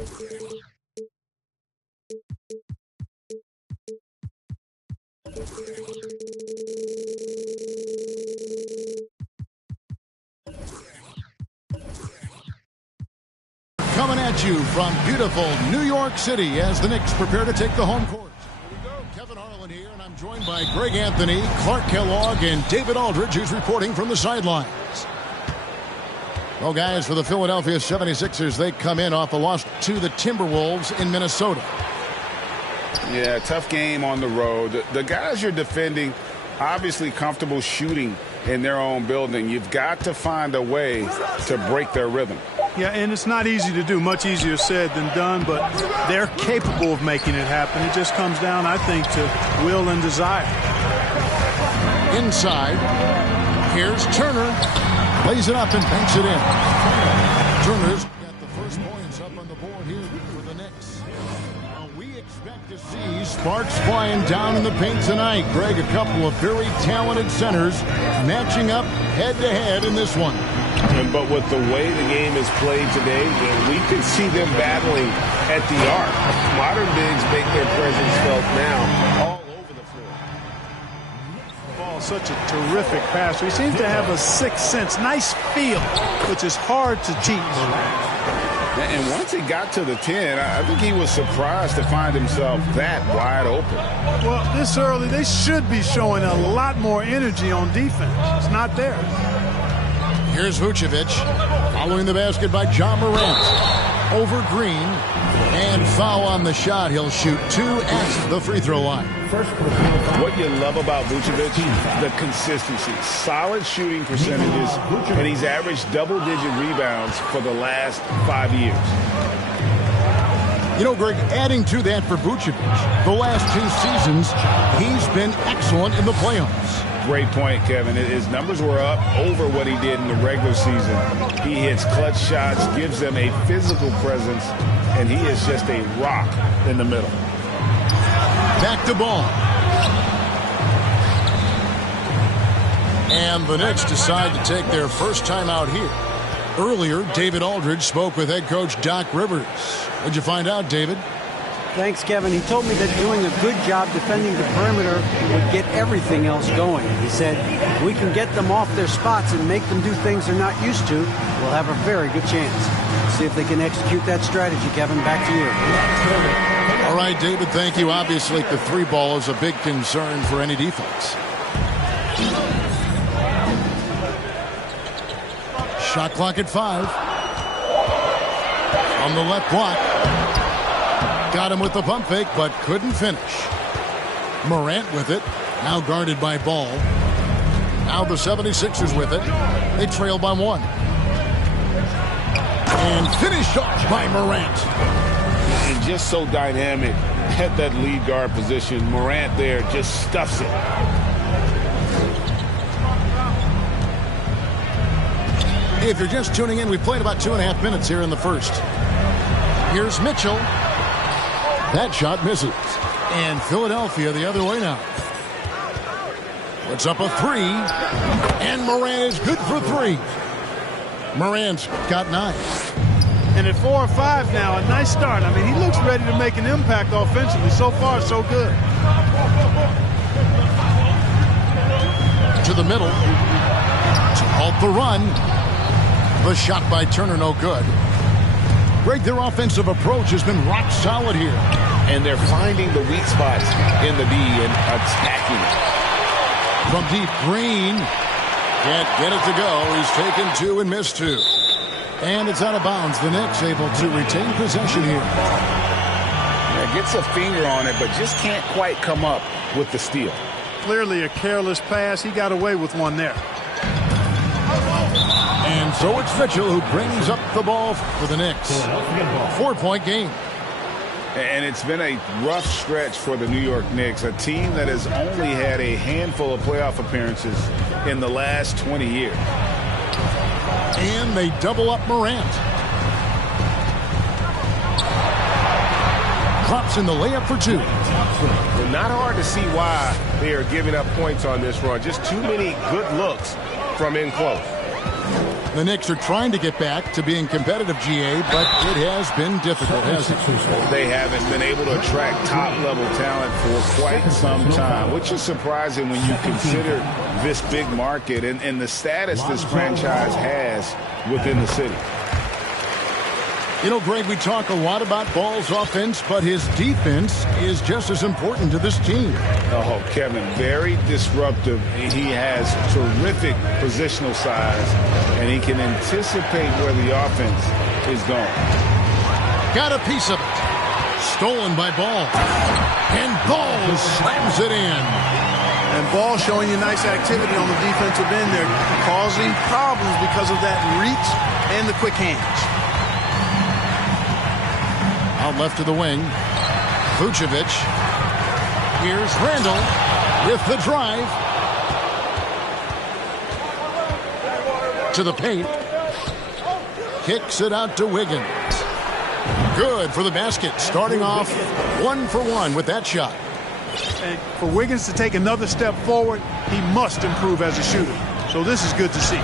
Coming at you from beautiful New York City as the Knicks prepare to take the home court. Here we go. Kevin Harlan here, and I'm joined by Greg Anthony, Clark Kellogg, and David Aldridge, who's reporting from the sidelines. Well, guys, for the Philadelphia 76ers, they come in off a loss to the Timberwolves in Minnesota. Yeah, tough game on the road. The guys you're defending, obviously comfortable shooting in their own building. You've got to find a way to break their rhythm. Yeah, and it's not easy to do. Much easier said than done, but they're capable of making it happen. It just comes down, I think, to will and desire. Inside, here's Turner. Lays it up and banks it in. Turner's got the first points up on the board here for the Knicks. Now we expect to see sparks flying down in the paint tonight. Greg, a couple of very talented centers matching up head-to-head in this one. But with the way the game is played today, we could see them battling at the arc. Modern bigs make their presence felt now all over the floor. Ball, such a terrific passer. He seems to have a sixth sense, nice feel, which is hard to teach. And once he got to the 10, I think he was surprised to find himself that wide open. Well, this early, they should be showing a lot more energy on defense. It's not there. Here's Vucevic, following the basket by John Morant. Over Green, and foul on the shot. He'll shoot 2 at the free throw line. What you love about Vucevic, the consistency. Solid shooting percentages, and he's averaged double-digit rebounds for the last 5 years. You know, Greg, adding to that for Vucevic, the last 2 seasons, he's been excellent in the playoffs. Great point, Kevin. His numbers were up over what he did in the regular season. He hits clutch shots, gives them a physical presence, and he is just a rock in the middle. Back to ball. And the Knicks decide to take their first time out here. Earlier, David Aldridge spoke with head coach Doc Rivers. What'd you find out, David? Thanks, Kevin. He told me that doing a good job defending the perimeter would get everything else going. He said, if we can get them off their spots and make them do things they're not used to, we'll have a very good chance. See if they can execute that strategy, Kevin. Back to you. All right, David, thank you. Obviously, the 3-ball is a big concern for any defense. Shot clock at 5. On the left block. Got him with the pump fake, but couldn't finish. Morant with it. Now guarded by Ball. Now the 76ers with it. They trail by 1. And finished off by Morant. And just so dynamic at that lead guard position. Morant there just stuffs it. If you're just tuning in, we played about 2.5 minutes here in the first. Here's Mitchell. That shot misses. And Philadelphia the other way now. Puts up a 3. And Morant is good for 3. Morant's got 9. And at 4 or 5 now, a nice start. I mean, he looks ready to make an impact offensively. So far, so good. To the middle. To halt the run. The shot by Turner, no good. Greg, their offensive approach has been rock solid here. And they're finding the weak spots in the D and attacking it. From deep, Green can't get it to go. He's taken 2 and missed 2. And it's out of bounds. The Knicks able to retain possession here. Yeah, gets a finger on it, but just can't quite come up with the steal. Clearly a careless pass. He got away with one there. And so it's Mitchell who brings up the ball for the Knicks. 4-point game. And it's been a rough stretch for the New York Knicks, a team that has only had a handful of playoff appearances in the last 20 years. And they double up Morant. Drops in the layup for 2. Well, not hard to see why they are giving up points on this run. Just too many good looks from in close. The Knicks are trying to get back to being competitive, GA, but it has been difficult, hasn't it? They haven't been able to attract top-level talent for quite some time, which is surprising when you consider this big market and the status this franchise has within the city. You know, Greg, we talk a lot about Ball's offense, but his defense is just as important to this team. Oh, Kevin, very disruptive. He has terrific positional size, and he can anticipate where the offense is going. Got a piece of it. Stolen by Ball. And Ball slams it in. And Ball showing you nice activity on the defensive end. They're causing problems because of that reach and the quick hands. Out left to the wing. Vucevic. Here's Randall with the drive. To the paint. Kicks it out to Wiggins. Good for the basket. Starting off 1 for 1 with that shot. And for Wiggins to take another step forward, he must improve as a shooter. So this is good to see.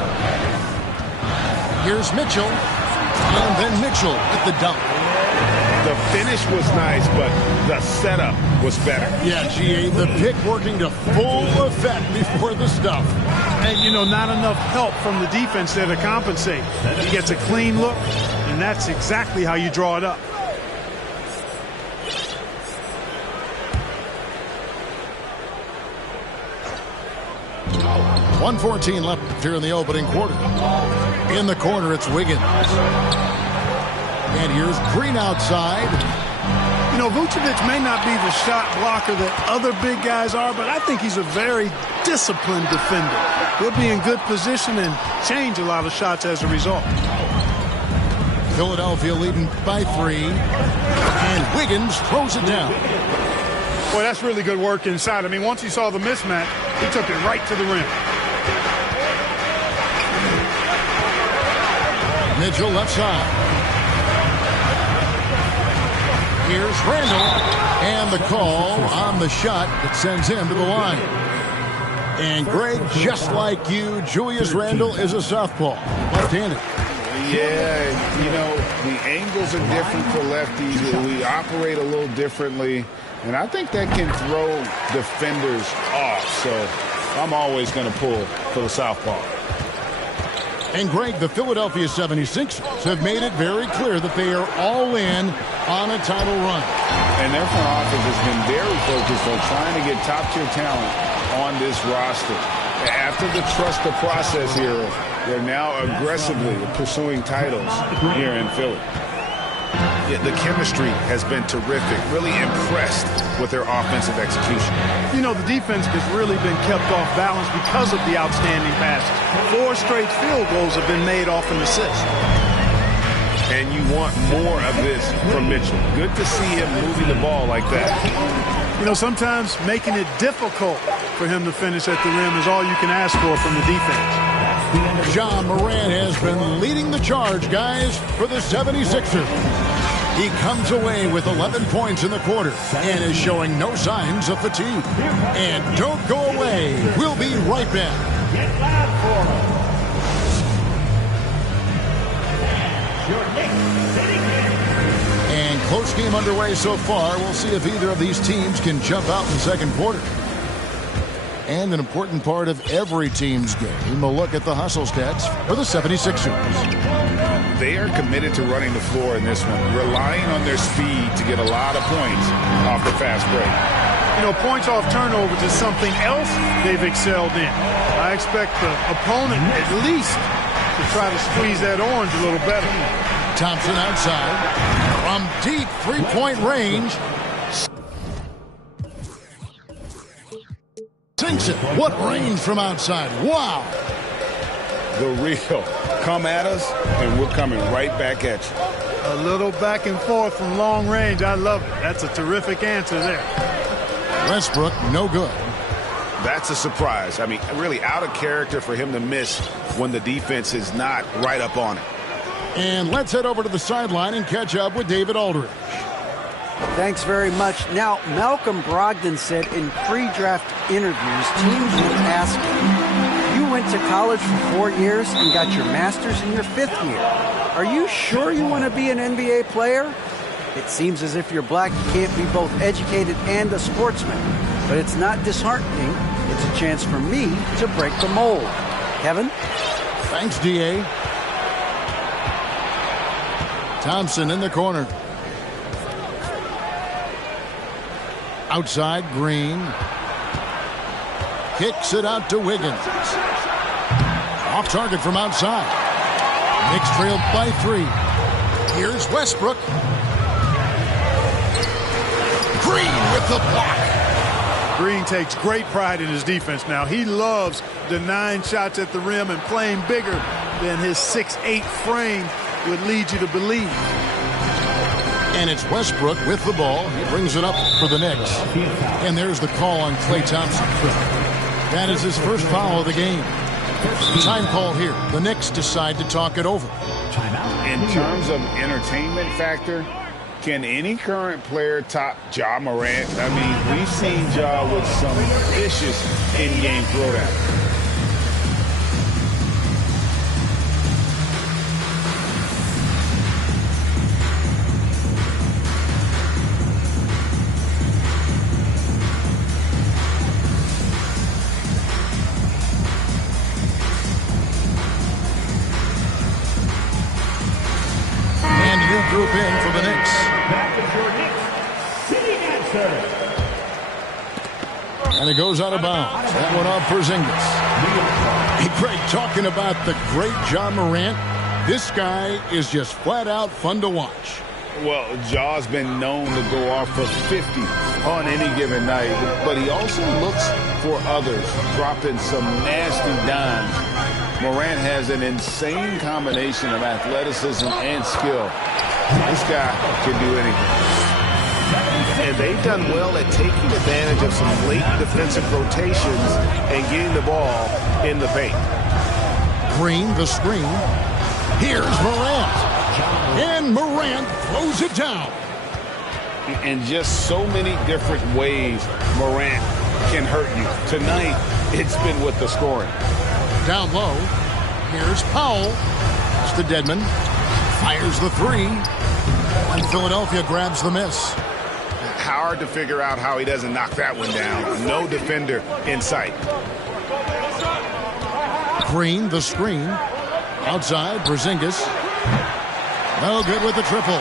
Here's Mitchell. And then Mitchell with the dunk. The finish was nice, but the setup was better. Yeah, GA, the pick working to full effect before the stuff. And, you know, not enough help from the defense there to compensate. He gets a clean look, and that's exactly how you draw it up. .114 left here in the opening quarter. In the corner, it's Wiggins. And here's Green outside. You know, Vucevic may not be the shot blocker that other big guys are, but I think he's a very disciplined defender. He'll be in good position and change a lot of shots as a result. Philadelphia leading by 3. And Wiggins throws it down. Boy, that's really good work inside. I mean, once he saw the mismatch, he took it right to the rim. Mitchell left side. Here's Randall, and the call on the shot that sends him to the line. And Greg, just like you, Julius Randle is a southpaw, left-handed. Yeah, you know, the angles are different for lefties. We operate a little differently, and I think that can throw defenders off. So I'm always going to pull for the southpaw. And Greg, the Philadelphia 76ers have made it very clear that they are all in on a title run. And their front office has been very focused on trying to get top-tier talent on this roster. After the trust the process era, they're now aggressively pursuing titles here in Philly. Yeah, the chemistry has been terrific. Really impressed with their offensive execution. You know, the defense has really been kept off balance because of the outstanding passes. 4 straight field goals have been made off an assist. And you want more of this from Mitchell. Good to see him moving the ball like that. You know, sometimes making it difficult for him to finish at the rim is all you can ask for from the defense. John Moran has been leading the charge, guys, for the 76ers. He comes away with 11 points in the quarter and is showing no signs of fatigue. And don't go away. We'll be right back. Get loud for him. Your Knicks sitting here. And close game underway so far. We'll see if either of these teams can jump out in the second quarter. And an important part of every team's game, a look at the hustle stats for the 76ers. They are committed to running the floor in this one, relying on their speed to get a lot of points off the fast break. You know, points off turnovers is something else they've excelled in. I expect the opponent at least to try to squeeze that orange a little better. Thompson outside from deep three-point range. Sinks it. What range from outside. Wow. The real. Come at us, and we're coming right back at you. A little back and forth from long range. I love it. That's a terrific answer there. Westbrook, no good. That's a surprise. I mean, really out of character for him to miss when the defense is not right up on it. And let's head over to the sideline and catch up with David Aldridge. Thanks very much. Now, Malcolm Brogdon said in pre-draft interviews, teams would ask him, you went went to college for 4 years and got your master's in your 5th year. Are you sure you want to be an NBA player? It seems as if you're black, you can't be both educated and a sportsman. But it's not disheartening. It's a chance for me to break the mold. Kevin? Thanks, D.A. Thompson in the corner. Outside, Green. Kicks it out to Wiggins. Off target from outside. Knicks trailed by 3. Here's Westbrook. Green with the block. Green takes great pride in his defense now. He loves denying shots at the rim and playing bigger than his 6'8" frame would lead you to believe. And it's Westbrook with the ball. He brings it up for the Knicks. And there's the call on Klay Thompson. That is his first foul of the game. Time call here. The Knicks decide to talk it over. In terms of entertainment factor, can any current player top Ja Morant? I mean, we've seen Ja with some vicious in-game throwdown. Group in for the Knicks. Back is your Knicks sitting answer. And it goes out of bounds. That one off Porzingis. Hey, Greg, talking about the great Ja Morant, this guy is just flat out fun to watch. Well, Ja's been known to go off for 50 on any given night, but he also looks for others, dropping some nasty dimes. Morant has an insane combination of athleticism and skill. This guy can do anything. And they've done well at taking advantage of some late defensive rotations and getting the ball in the paint. Green, the screen. Here's Morant. And Morant throws it down. In just so many different ways, Morant can hurt you. Tonight, it's been with the scoring. Down low. Here's Powell. It's to Dedmon. Fires the 3. And Philadelphia grabs the miss. Hard to figure out how he doesn't knock that one down. No defender in sight. Green, the screen. Outside, Porzingis. No good with the triple.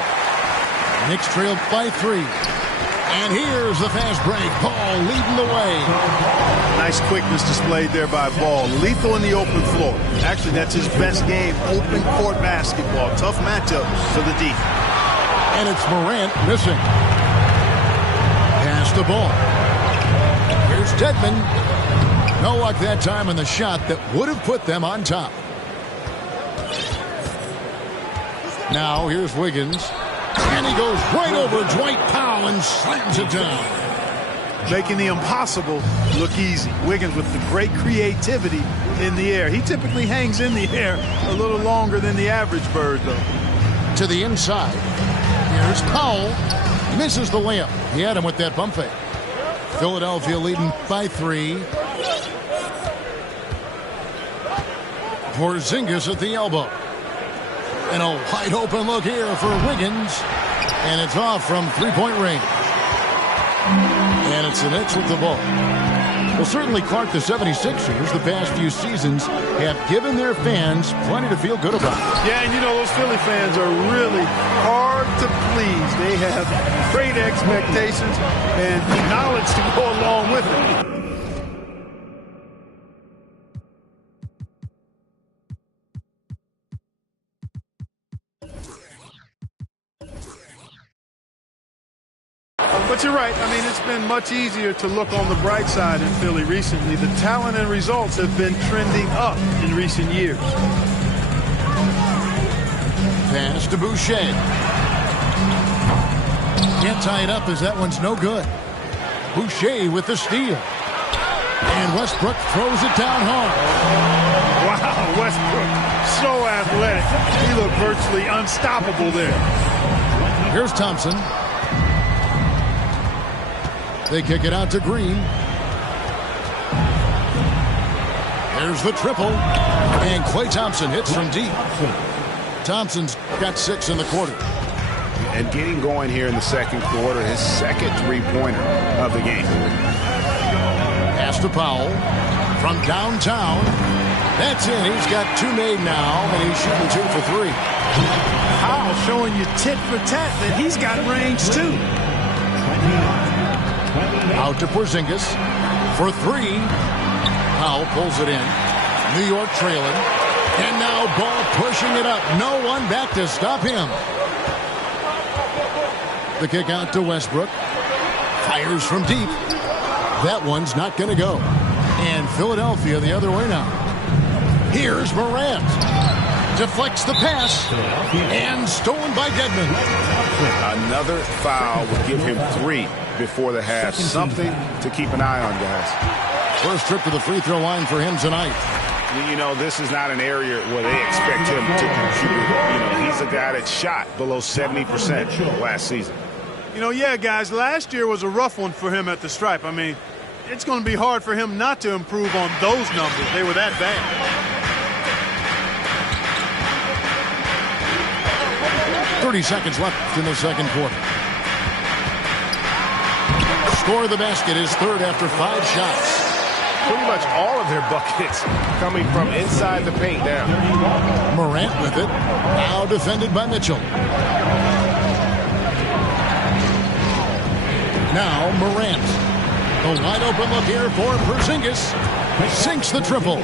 Knicks trailed by 3. And here's the fast break. Ball leading the way. Nice quickness displayed there by Ball. Lethal in the open floor. Actually, that's his best game. Open court basketball. Tough matchup for the D. And it's Morant missing. Pass the ball. Here's Dedmon. No luck that time on the shot that would have put them on top. Now here's Wiggins. And he goes right over Dwight Powell and slams it down. Making the impossible look easy. Wiggins with the great creativity in the air. He typically hangs in the air a little longer than the average bird, though. To the inside. Here's Powell. Misses the layup. He had him with that bump fake. Philadelphia leading by 3. Porzingis at the elbow. And a wide open look here for Wiggins. And it's off from three-point range. And it's the Knicks with the ball. Well, certainly, Clark, the 76ers, the past few seasons, have given their fans plenty to feel good about. Yeah, and you know, those Philly fans are really hard to please. They have great expectations and knowledge to go along with it. But you're right. I mean, it's been much easier to look on the bright side in Philly recently. The talent and results have been trending up in recent years. Pass to Boucher. Can't tie it up as that one's no good. Boucher with the steal. And Westbrook throws it down hard. Wow, Westbrook, so athletic. He looked virtually unstoppable there. Here's Thompson. They kick it out to Green. Fires the triple. And Klay Thompson hits from deep. Thompson's got 6 in the quarter. And getting going here in the second quarter, his second three-pointer of the game. Pass to Powell from downtown. That's in. He's got 2 made now, and he's shooting 2 for 3. Powell showing you tit for tat that he's got range too. Out to Porzingis for 3. Powell pulls it in. New York trailing. And now Ball pushing it up. No one back to stop him. The kick out to Westbrook. Fires from deep. That one's not going to go. And Philadelphia the other way now. Here's Morant. Deflects the pass. And stolen by Dedmon. Another foul would give him 3 before the half. Something to keep an eye on, guys. First trip to the free throw line for him tonight. You know, this is not an area where they expect him to contribute. You know, he's a guy that shot below 70% last season. You know, yeah, guys, last year was a rough one for him at the stripe. I mean, it's going to be hard for him not to improve on those numbers. They were that bad. 30 seconds left in the second quarter. Score of the basket is third after 5 shots. Pretty much all of their buckets coming from inside the paint now. Morant with it. Now defended by Mitchell. Now Morant. A wide open look here for Porzingis. Sinks the triple.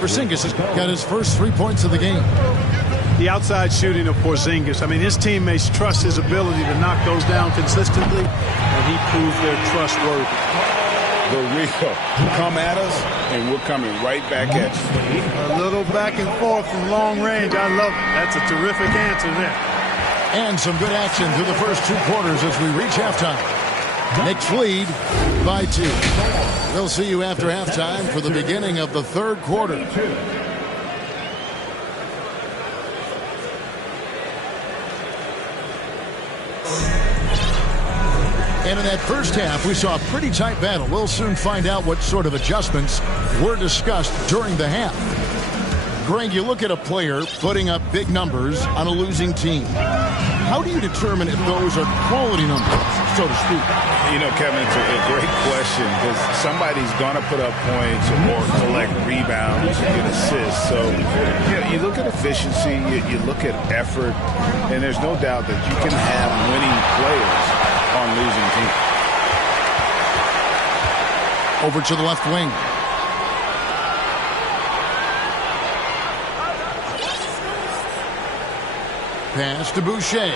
Porzingis has got his first 3 points of the game. The outside shooting of Porzingis. I mean, his teammates trust his ability to knock those down consistently, and he proves they're trustworthy. The Rio, come at us, and we're coming right back at you. A little back and forth from long range. I love it. That's a terrific answer there. And some good action through the first 2 quarters as we reach halftime. Knicks lead by 2. We'll see you after halftime for the beginning of the third quarter. And in that first half, we saw a pretty tight battle. We'll soon find out what sort of adjustments were discussed during the half. Greg, you look at a player putting up big numbers on a losing team. How do you determine if those are quality numbers, so to speak? You know, Kevin, it's a great question because somebody's going to put up points or collect rebounds or get assists. So, yeah, you look at efficiency, you look at effort, and there's no doubt that you can have winning players on losing teams. Over to the left wing. Pass to Boucher.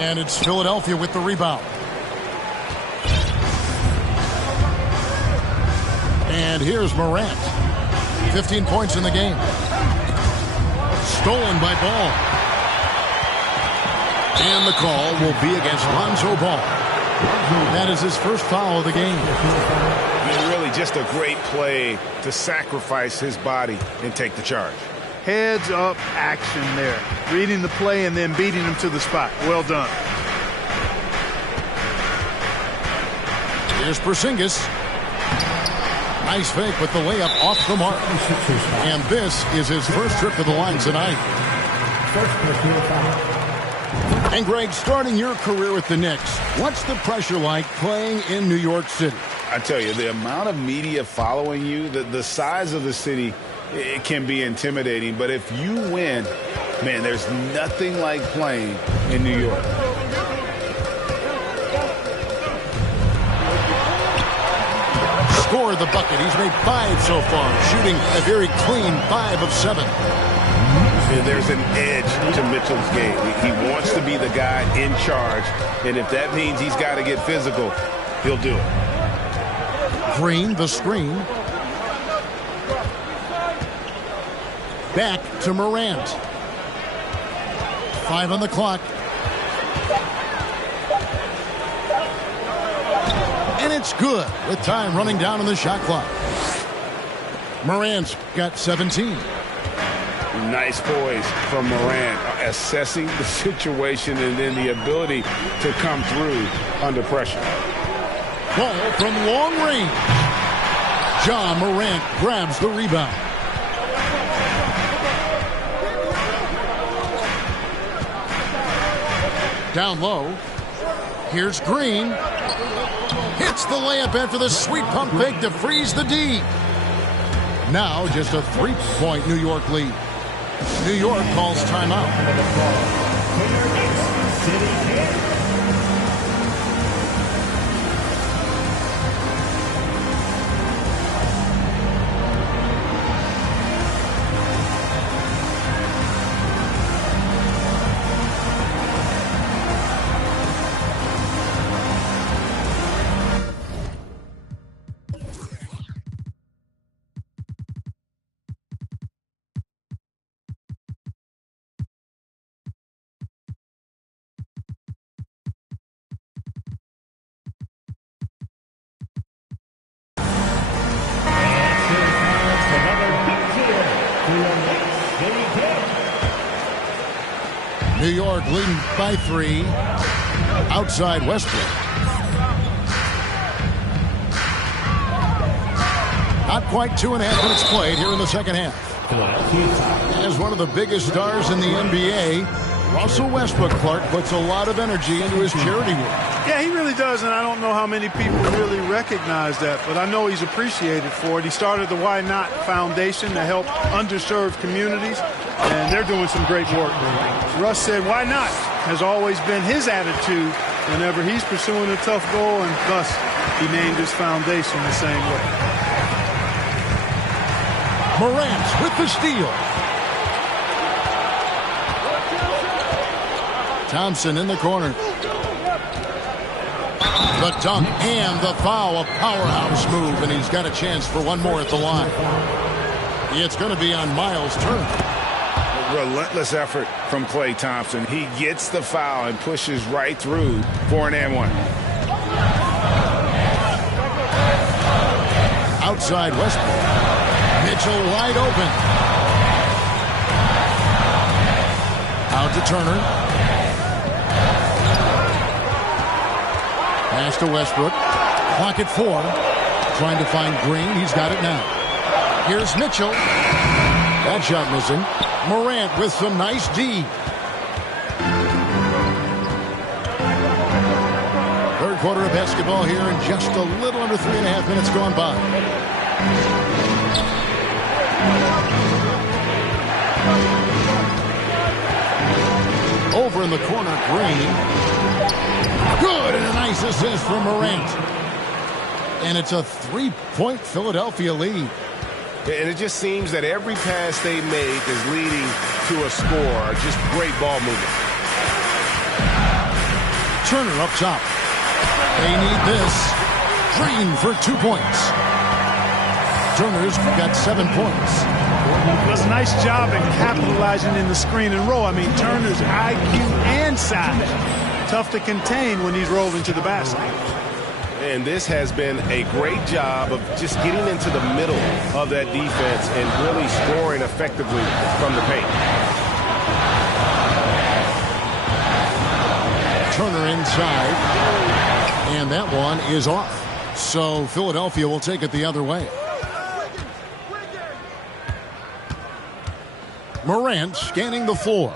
And it's Philadelphia with the rebound. And here's Morant. 15 points in the game. Stolen by Ball. And the call will be against Lonzo Ball. That is his first foul of the game. Really just a great play to sacrifice his body and take the charge. Heads up action there. Reading the play and then beating him to the spot. Well done. Here's Porzingis. Nice fake with the layup off the mark. And this is his first trip to the line tonight. And Greg, starting your career with the Knicks, what's the pressure like playing in New York City? I tell you, the amount of media following you, the size of the city, it can be intimidating. But if you win, man, there's nothing like playing in New York. Scored the bucket. He's made 5 so far, shooting a very clean 5 of 7. And there's an edge to Mitchell's game. He wants to be the guy in charge, and if that means he's got to get physical, he'll do it. Green, the screen. Back to Morant. 5 on the clock. And it's good with time running down on the shot clock. Morant's got 17. Nice poise from Morant, assessing the situation and then the ability to come through under pressure. Ball from long range. John Morant grabs the rebound. Down low. Here's Green. Hits the layup after the sweet pump fake to freeze the D. Now just a 3-point New York lead. New York calls timeout. New York leading by 3. Outside Westbrook. Not quite 2.5 minutes played here in the second half. As one of the biggest stars in the NBA, Russell Westbrook, Clark, puts a lot of energy into his charity work. Yeah, he really does, and I don't know how many people really recognize that, but I know he's appreciated for it. He started the Why Not Foundation to help underserved communities, and they're doing some great work. Russ said, why not? Has always been his attitude whenever he's pursuing a tough goal, and thus he named his foundation the same way. Morant with the steal. Thompson in the corner. The dunk and the foul, a powerhouse move, and he's got a chance for one more at the line. It's going to be on Miles Turner. Relentless effort from Klay Thompson. He gets the foul and pushes right through for an and one. Outside Westbrook. Mitchell wide open. Out to Turner. Pass to Westbrook. Clock at 4. Trying to find Green. He's got it now. Here's Mitchell. That shot missing. Morant with some nice D. Third quarter of basketball here, and just a little under 3.5 minutes gone by. Over in the corner, Green. Good, and a nice assist from Morant. And it's a 3-point Philadelphia lead. And it just seems that every pass they make is leading to a score. Just great ball movement. Turner up top. They need this. Green for 2 points. Turner's got 7 points. Does a nice job in capitalizing in the screen and roll. I mean, Turner's IQ and size. Tough to contain when he's rolling to the basket. And this has been a great job of just getting into the middle of that defense and really scoring effectively from the paint. Turner inside. And that one is off. So Philadelphia will take it the other way. Morant scanning the floor.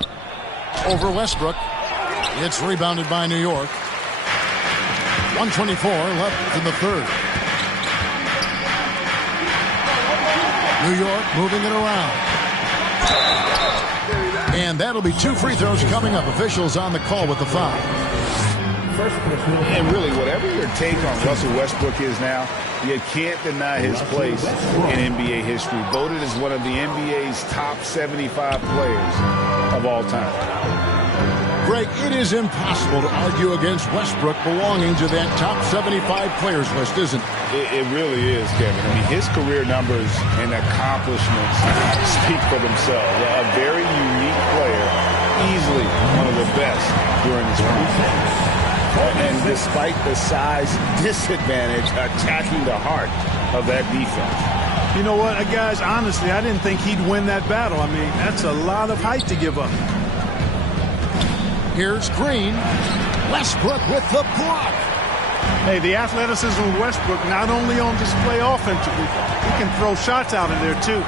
Over Westbrook. It's rebounded by New York. 1:24 left in the third. New York moving it around. And that'll be 2 free throws coming up. Officials on the call with the foul. And really, whatever your take on Russell Westbrook is now, you can't deny his place in NBA history. Voted as one of the NBA's top 75 players of all time. Greg, it is impossible to argue against Westbrook belonging to that top 75 players list, isn't it? It really is, Kevin. I mean, his career numbers and accomplishments speak for themselves. A very unique player, easily one of the best during his career. And despite the size disadvantage, attacking the heart of that defense. You know what, guys, honestly, I didn't think he'd win that battle. I mean, that's a lot of height to give up. Here's Green. Westbrook with the block. Hey, the athleticism of Westbrook not only on display offensively, he can throw shots out of there too.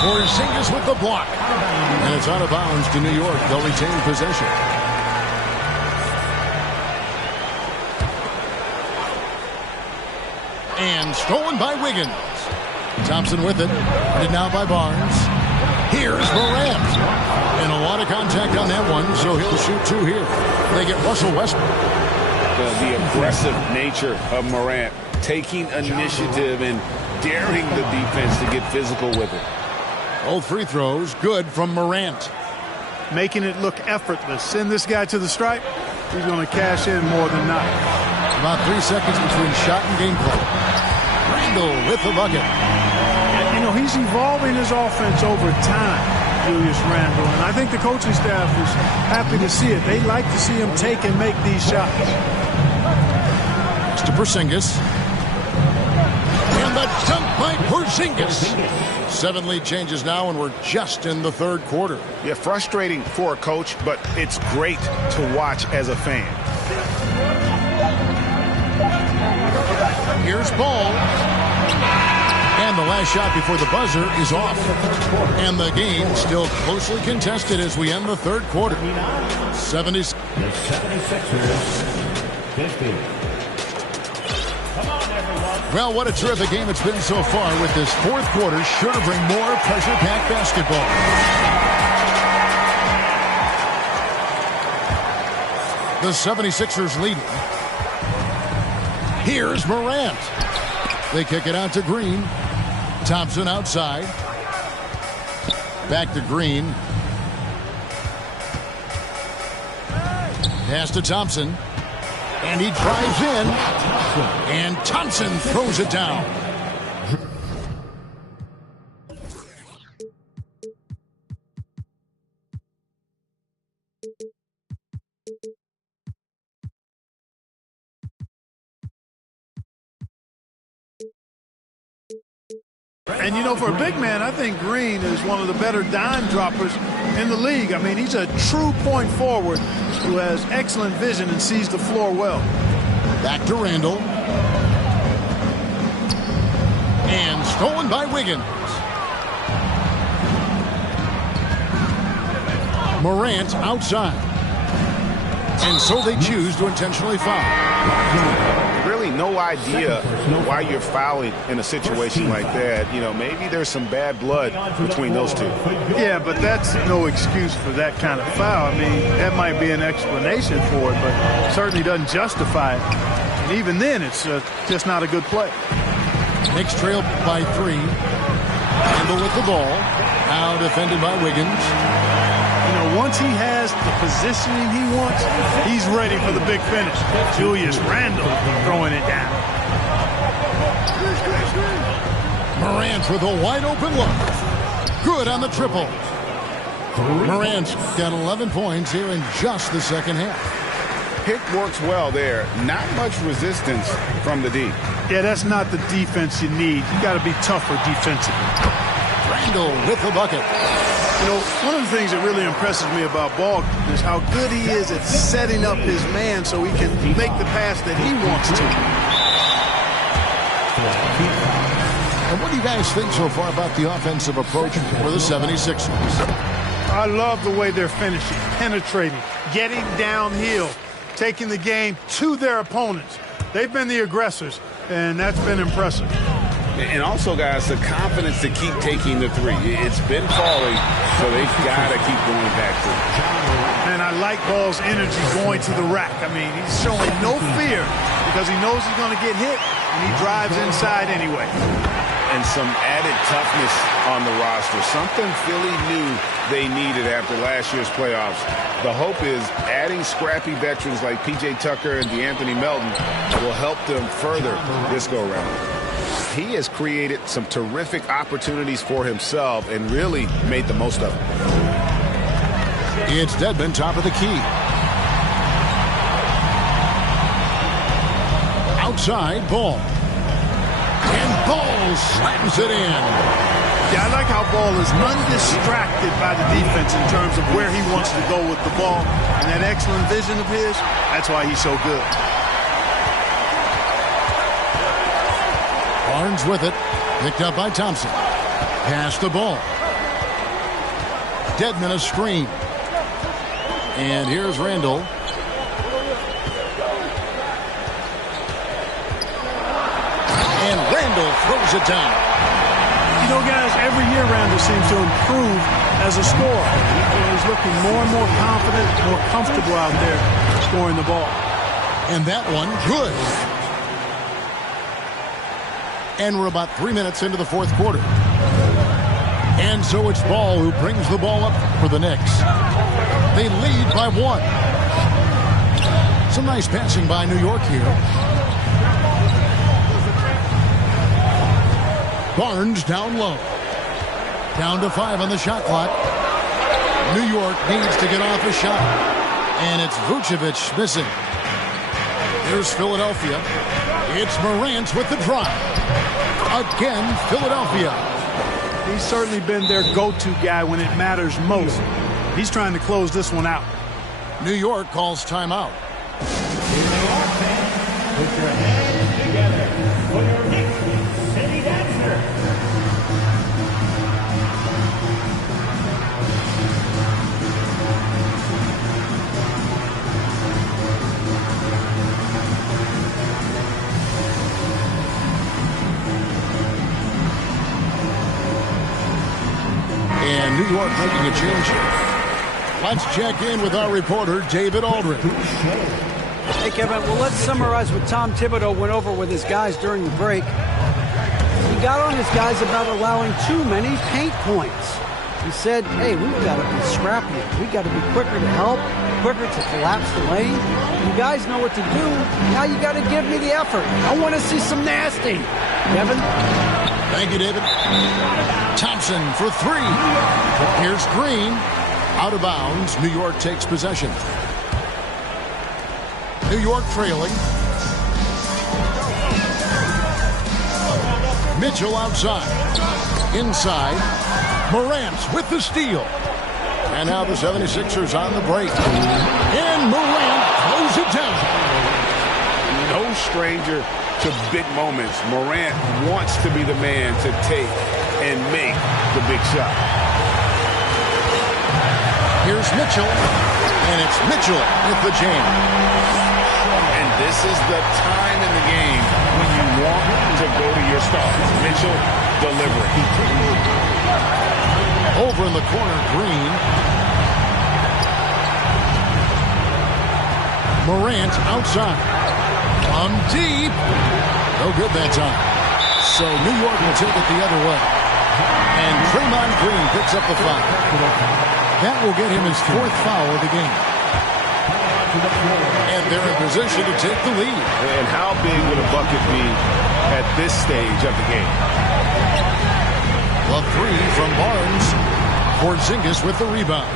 Porzingis with the block. And it's out of bounds to New York. They'll retain possession. And stolen by Wiggins. Thompson with it. And now by Barnes. Here's Morant. And a lot of contact on that one, so he'll shoot two here. They get Russell Westbrook. The aggressive nature of Morant, taking initiative and daring the defense to get physical with it. Both free throws good from Morant. Making it look effortless. Send this guy to the stripe. He's going to cash in more than not. About 3 seconds between shot and gameplay. Randall with the bucket. And, you know, he's evolving his offense over time, Julius Randall. And I think the coaching staff is happy to see it. They like to see him take and make these shots. To Porzingis. And the dunk by Porzingis. 7 lead changes now, and we're just in the third quarter. Yeah, frustrating for a coach, but it's great to watch as a fan. Here's Ball. And the last shot before the buzzer is off. And the game still closely contested as we end the third quarter. 76. The 76ers, 50. Well, what a terrific game it's been so far, with this fourth quarter sure to bring more pressure-packed basketball. The 76ers leading. Here's Morant. They kick it out to Green. Thompson outside. Back to Green. Pass to Thompson. And he drives in. And Thompson throws it down. And, you know, for a big man, I think Green is one of the better dime droppers in the league. I mean, he's a true point forward who has excellent vision and sees the floor well. Back to Randall. And stolen by Wiggins. Morant outside. And so they choose to intentionally foul. Really no idea why you're fouling in a situation like that. You know, maybe there's some bad blood between those two. Yeah, but that's no excuse for that kind of foul. I mean, that might be an explanation for it, but certainly doesn't justify it. And even then, it's just not a good play. Knicks trail by 3. Randall with the ball. Now defended by Wiggins. You know, once he has the positioning he wants, he's ready for the big finish. Julius Randall throwing it down. Morant with a wide open look. Good on the triple. Morant's got 11 points here in just the second half. Pick works well there. Not much resistance from the D. Yeah, that's not the defense you need. You got to be tougher defensively. Randall with the bucket. You know, one of the things that really impresses me about Ball is how good he is at setting up his man so he can make the pass that he wants to. And what do you guys think so far about the offensive approach for the 76ers? I love the way they're finishing, penetrating, getting downhill, taking the game to their opponents. They've been the aggressors, and that's been impressive. And also, guys, the confidence to keep taking the three. It's been falling, so they've got to keep going back to it. And I like Ball's energy going to the rack. I mean, he's showing no fear because he knows he's going to get hit, and he drives inside anyway. And some added toughness on the roster, something Philly knew they needed after last year's playoffs. The hope is adding scrappy veterans like P.J. Tucker and DeAnthony Melton will help them further this go-around. He has created some terrific opportunities for himself and really made the most of it. It's Dedmon, top of the key. Outside, Ball. And Ball slams it in. Yeah, I like how Ball is undistracted by the defense in terms of where he wants to go with the ball. And that excellent vision of his, that's why he's so good. Barnes with it. Picked up by Thompson. Pass the ball. Dedman a screen. And here's Randall. And Randall throws it down. You know, guys, every year Randall seems to improve as a scorer. He's looking more and more confident, more comfortable out there scoring the ball. And that one, good. And we're about 3 minutes into the fourth quarter. And so it's Ball who brings the ball up for the Knicks. They lead by 1. Some nice passing by New York here. Barnes down low. Down to 5 on the shot clock. New York needs to get off a shot. And it's Vucevic missing. Here's Philadelphia. It's Morant with the drive. Again, Philadelphia. He's certainly been their go-to guy when it matters most. He's trying to close this one out. New York calls timeout. Put your hands together for your Knicks City Dancer. And New York making a change here. Let's check in with our reporter, David Aldridge. Hey, Kevin, well, let's summarize what Tom Thibodeau went over with his guys during the break. He got on his guys about allowing too many paint points. He said, hey, we've got to be scrappier. We've got to be quicker to help, quicker to collapse the lane. You guys know what to do. Now you got to give me the effort. I want to see some nasty. Kevin? Thank you, David. Thompson for 3. Here's Green. Out of bounds. New York takes possession. New York trailing. Mitchell outside. Inside. Morant with the steal. And now the 76ers on the break. And Morant throws it down. No stranger to big moments. Morant wants to be the man to take and make the big shot. Here's Mitchell. And it's Mitchell with the jam. And this is the time in the game when you want to go to your stars. Mitchell delivering. Over in the corner, Green. Morant outside. From deep. No good that time. So New York will take it the other way. And Draymond Green picks up the foul. That will get him his 4th foul of the game. And they're in position to take the lead. And how big would a bucket be at this stage of the game? The 3 from Barnes. Porzingis with the rebound.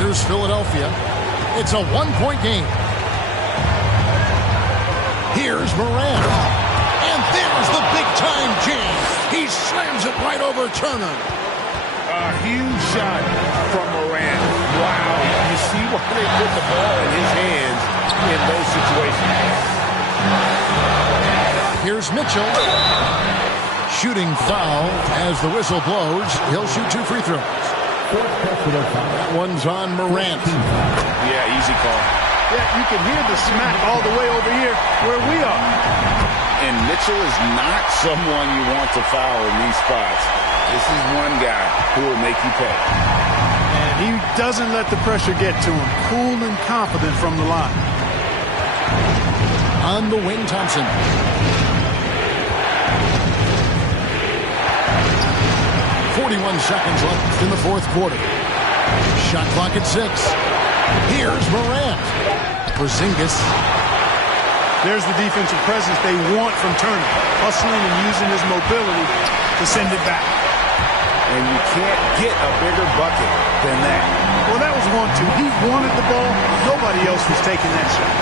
Here's Philadelphia. It's a 1-point game. Here's Morant. And there's the big-time jam. He slams it right over Turner. A huge shot from Morant. Wow. You see why they put the ball in his hands in those situations. Here's Mitchell. Shooting foul as the whistle blows. He'll shoot 2 free throws. That one's on Morant. Yeah, easy call. Yeah, you can hear the smack all the way over here where we are. And Mitchell is not someone you want to foul in these spots. This is one guy who will make you pay. And he doesn't let the pressure get to him. Cool and confident from the line. On the wing, Thompson. 41 seconds left in the fourth quarter. Shot clock at 6. Here's Morant. Porzingis. There's the defensive presence they want from Turner. Hustling and using his mobility to send it back. And you can't get a bigger bucket than that. Well, that was 1-2. He wanted the ball. Nobody else was taking that shot.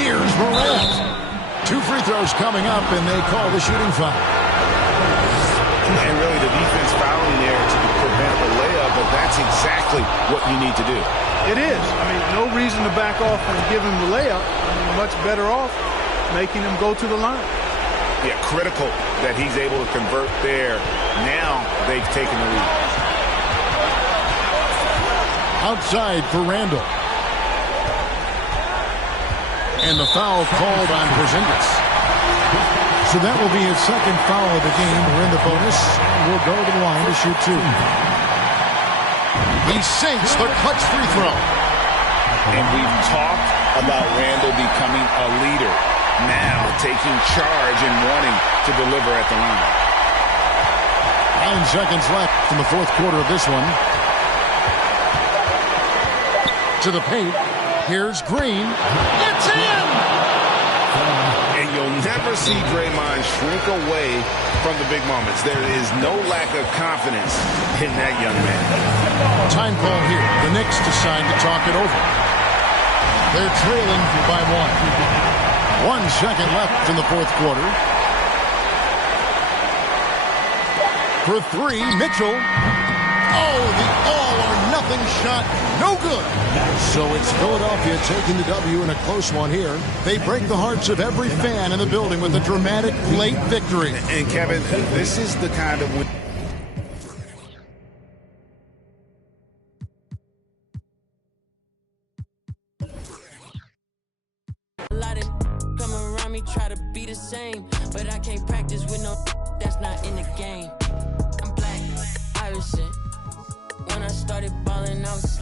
Here's Morant. 2 free throws coming up, and they call the shooting foul. And really the defense fouling there to prevent the layup, but that's exactly what you need to do. It is. I mean, no reason to back off and give him the layup. I mean, much better off making him go to the line. Yeah, critical that he's able to convert there. Now they've taken the lead. Outside for Randall. And the foul called on Porzingis. So that will be his second foul of the game. We're in the bonus. We'll go to the line to shoot two. He sinks the clutch free throw. And we've talked about Randall becoming a leader. Now taking charge and wanting to deliver at the line. 9 seconds left in the fourth quarter of this one. To the paint. Here's Green. It's in! And you'll never see Draymond shrink away from the big moments. There is no lack of confidence in that young man. Time call here. The Knicks decide to talk it over. They're trailing by 1. 1 second left in the fourth quarter. For 3, Mitchell. Oh, the all-or-nothing shot. No good. So it's Philadelphia taking the W in a close one here. They break the hearts of every fan in the building with a dramatic late victory. And Kevin, this is the kind of win. A lot of come around me try to be the same, but I can't practice with no that's not in the game. I'm black, Irish. When I started balling, I was